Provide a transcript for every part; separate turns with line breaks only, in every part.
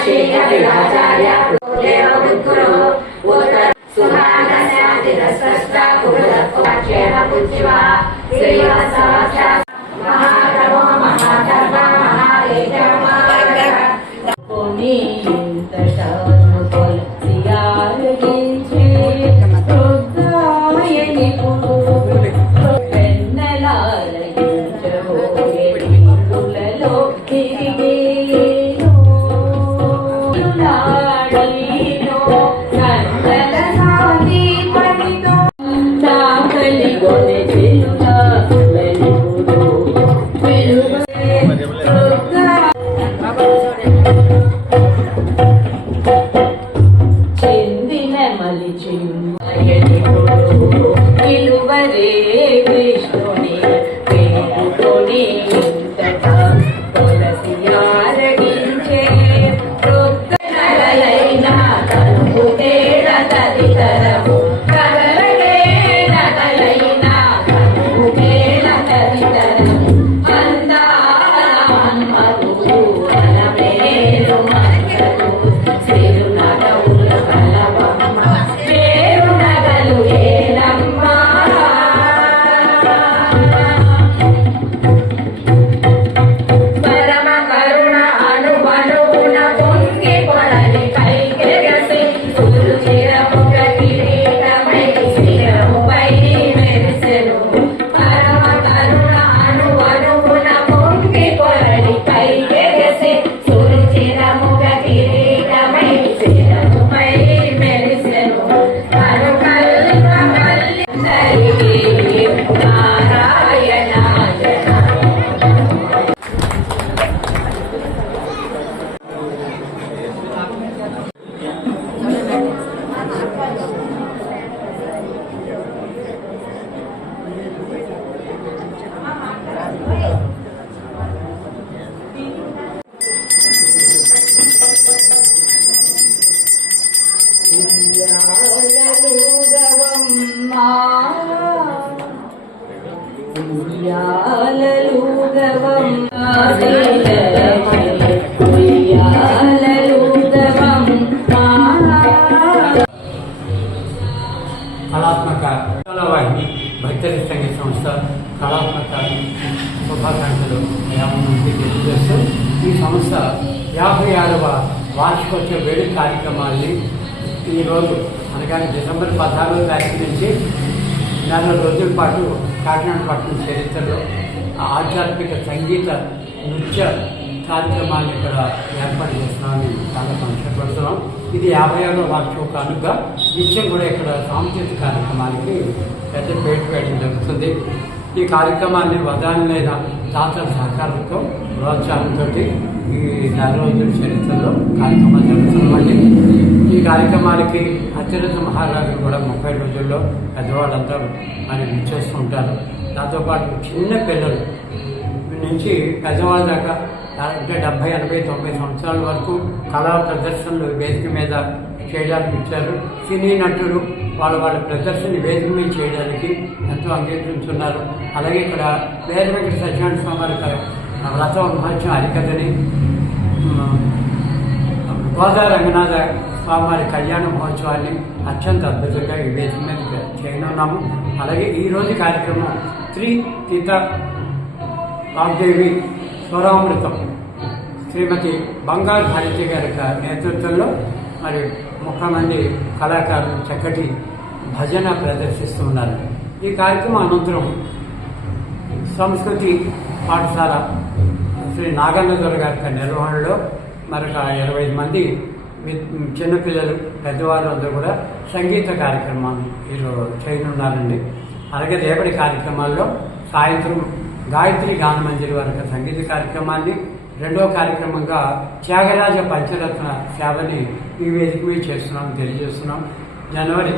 శ్రీహరిరాచార్య దేవబుద్ధులు Uttara సుహాగస్యాతిరస్రష్టా కురుదత్వాక్షేణ
Thank you.
కళాత్మక వాహిని భక్తరి సంగీత సంస్థ కళాత్మక శుభాకాంక్షలు యాభై తెలియజేస్తూ ఈ సంస్థ యాభై ఆరవ వార్షికోత్సవ వేడి కార్యక్రమాల్ని ఈరోజు అనగానే డిసెంబర్ పద్నాలుగో తారీఖు నుంచి నెల రోజుల పాటు కాకినాడ పట్టణం చరిత్రలో ఆధ్యాత్మిక సంగీత నృత్య కార్యక్రమాన్ని ఇక్కడ ఏర్పాటు చేస్తున్నామని చాలా సంతోషపడుతున్నాం ఇది యాభై ఆరో వార్షిక కానుక నిత్యం కూడా ఇక్కడ సాంస్కృతిక కార్యక్రమానికి పెద్ద పేట వేయడం జరుగుతుంది. ఈ కార్యక్రమాన్ని వదాని మీద దాతల సహకారంతో ప్రోత్సాహంతో ఈ నెల రోజుల చరిత్రలో కార్యక్రమాలు జరుగుతున్నామండి ఈ కార్యక్రమానికి అత్యున్నత మహారాజు కూడా ముప్పై రోజుల్లో పెద్దవాళ్ళంతా మరి విచ్చేస్తూ ఉంటారు. దాంతోపాటు చిన్న పిల్లలు నుంచి పెద్దవాళ్ళ దాకా అంటే డెబ్బై ఎనభై తొంభై సంవత్సరాల వరకు కళా ప్రదర్శనలు వేదిక మీద చేయడానికి ఇచ్చారు. సినీ నటులు వాళ్ళ వాళ్ళ ప్రదర్శన వేదిక మీద చేయడానికి ఎంతో అంగీకరించున్నారు. అలాగే ఇక్కడ వేద వెంకట సత్యనారాయణ స్వామి వారి రథ వ్రత మహోత్సవం గోదా రంగనాథ స్వామివారి కళ్యాణ మహోత్సవాన్ని అత్యంత అద్భుతంగా ఈ వేదిక మీద చేయనున్నాము అలాగే ఈరోజు కార్యక్రమం శ్రీ సీత వాగ్దేవి స్వరామృతం. శ్రీమతి బంగారు భారతి గారి యొక్క నేతృత్వంలో మరి ముఖ్యమంది కళాకారులు చక్కటి భజన ప్రదర్శిస్తున్నారు ఈ కార్యక్రమం అనంతరం సంస్కృతి పాఠశాల శ్రీ నాగన్నదొర గారి నిర్వహణలో మరొక ఇరవై మంది చిన్నపిల్లలు పెద్దవారు అందరూ కూడా సంగీత కార్యక్రమాలు ఈరోజు చేయనున్నారండి. అలాగే రేపటి కార్యక్రమాల్లో సాయంత్రం గాయత్రి గానమంజరి వారి సంగీత కార్యక్రమాన్ని రెండో కార్యక్రమంగా త్యాగరాజ పంచరత్న సేవని ఈ వేదిక మీద చేస్తున్నాం తెలియజేస్తున్నాం. జనవరి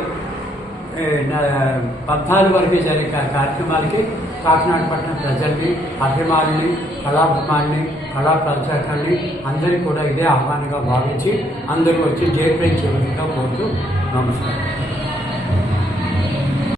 పద్నాలుగు వరకు జరిగే కార్యక్రమాలకి కాకినాడ పట్టణ ప్రజల్ని అభిమానుల్ని కళాభిమాన్ని కళా ప్రోత్సాహకాల్ని అందరికీ కూడా ఇదే ఆహ్వానంగా భావించి అందరూ వచ్చి జయప్రయం చేయవలసిందిగా కోరుతూ నమస్కారం.